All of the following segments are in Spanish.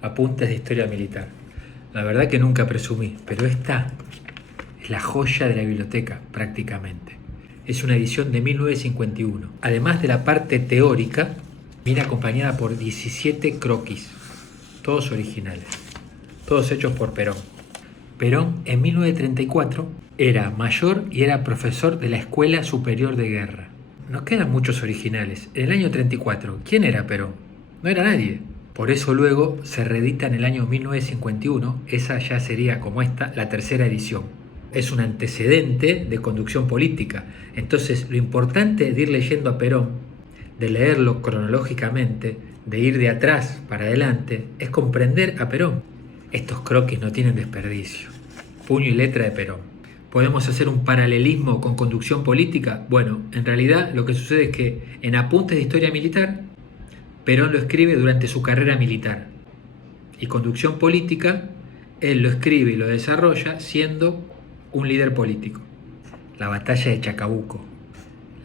Apuntes de historia militar. La verdad que nunca presumí, pero esta es la joya de la biblioteca prácticamente. Es una edición de 1951. Además de la parte teórica, viene acompañada por 17 croquis, todos originales, todos hechos por Perón. Perón en 1934 era mayor y era profesor de la Escuela Superior de Guerra. Nos quedan muchos originales. En el año 34, ¿quién era Perón? No era nadie. Por eso luego se reedita en el año 1951, esa ya sería como esta, la tercera edición. Es un antecedente de conducción política. Entonces lo importante de ir leyendo a Perón, de leerlo cronológicamente, de ir de atrás para adelante, es comprender a Perón. Estos croquis no tienen desperdicio. Puño y letra de Perón. ¿Podemos hacer un paralelismo con conducción política? Bueno, en realidad lo que sucede es que en Apuntes de Historia Militar, Perón lo escribe durante su carrera militar. Y conducción política, él lo escribe y lo desarrolla siendo un líder político. La batalla de Chacabuco,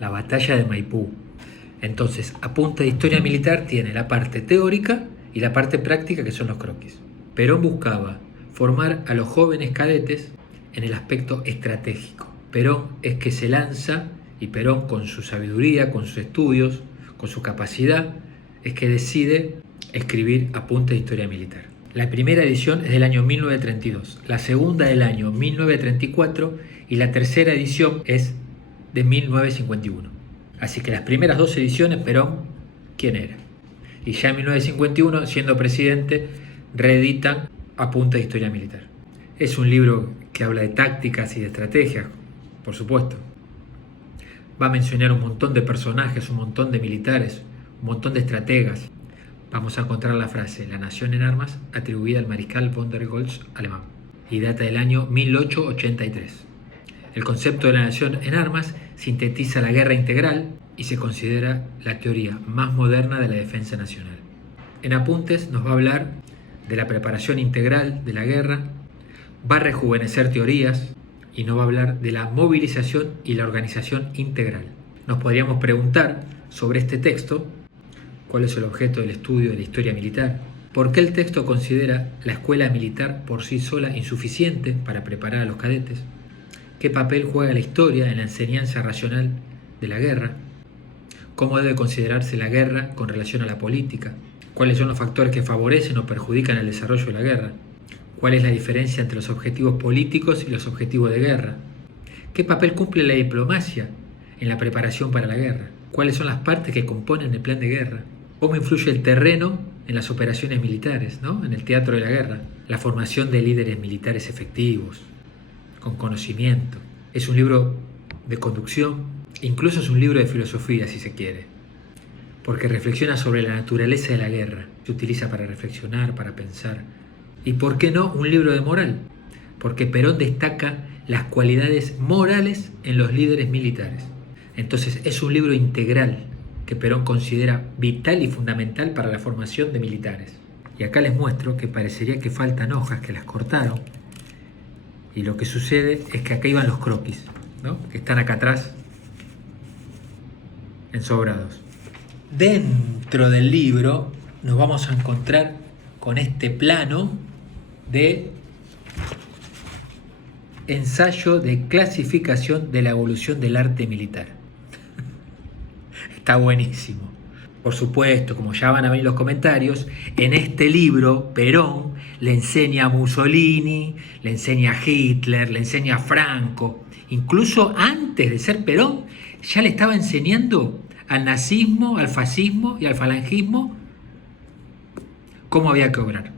la batalla de Maipú. Entonces, Apuntes de Historia Militar tiene la parte teórica y la parte práctica, que son los croquis. Perón buscaba formar a los jóvenes cadetes en el aspecto estratégico. Perón es que se lanza, y Perón con su sabiduría, con sus estudios, con su capacidad, es que decide escribir Apuntes de Historia Militar. La primera edición es del año 1932, la segunda del año 1934 y la tercera edición es de 1951. Así que las primeras dos ediciones, Perón, ¿quién era? Y ya en 1951, siendo presidente, reeditan Apuntes de Historia Militar. Es un libro que habla de tácticas y de estrategias, por supuesto. Va a mencionar un montón de personajes, un montón de militares, un montón de estrategas. Vamos a encontrar la frase "La nación en armas", atribuida al mariscal von der Goltz alemán, y data del año 1883. El concepto de la nación en armas sintetiza la guerra integral y se considera la teoría más moderna de la defensa nacional. En Apuntes nos va a hablar de la preparación integral de la guerra, va a rejuvenecer teorías y nos va a hablar de la movilización y la organización integral. Nos podríamos preguntar sobre este texto, ¿cuál es el objeto del estudio de la historia militar? ¿Por qué el texto considera la escuela militar por sí sola insuficiente para preparar a los cadetes? ¿Qué papel juega la historia en la enseñanza racional de la guerra? ¿Cómo debe considerarse la guerra con relación a la política? ¿Cuáles son los factores que favorecen o perjudican el desarrollo de la guerra? ¿Cuál es la diferencia entre los objetivos políticos y los objetivos de guerra? ¿Qué papel cumple la diplomacia en la preparación para la guerra? ¿Cuáles son las partes que componen el plan de guerra? ¿Cómo influye el terreno en las operaciones militares, ¿no? En el teatro de la guerra? La formación de líderes militares efectivos, con conocimiento. Es un libro de conducción, incluso es un libro de filosofía, si se quiere, porque reflexiona sobre la naturaleza de la guerra. Se utiliza para reflexionar, para pensar. ¿Y por qué no un libro de moral? Porque Perón destaca las cualidades morales en los líderes militares. Entonces es un libro integral que Perón considera vital y fundamental para la formación de militares. Y acá les muestro que parecería que faltan hojas, que las cortaron. Y lo que sucede es que acá iban los croquis, ¿no? Que están acá atrás, ensobrados. Dentro del libro nos vamos a encontrar con este plano de ensayo de clasificación de la evolución del arte militar. Está buenísimo. Por supuesto, como ya van a ver los comentarios, en este libro Perón le enseña a Mussolini, le enseña a Hitler, le enseña a Franco. Incluso antes de ser Perón, ya le estaba enseñando al nazismo, al fascismo y al falangismo cómo había que obrar.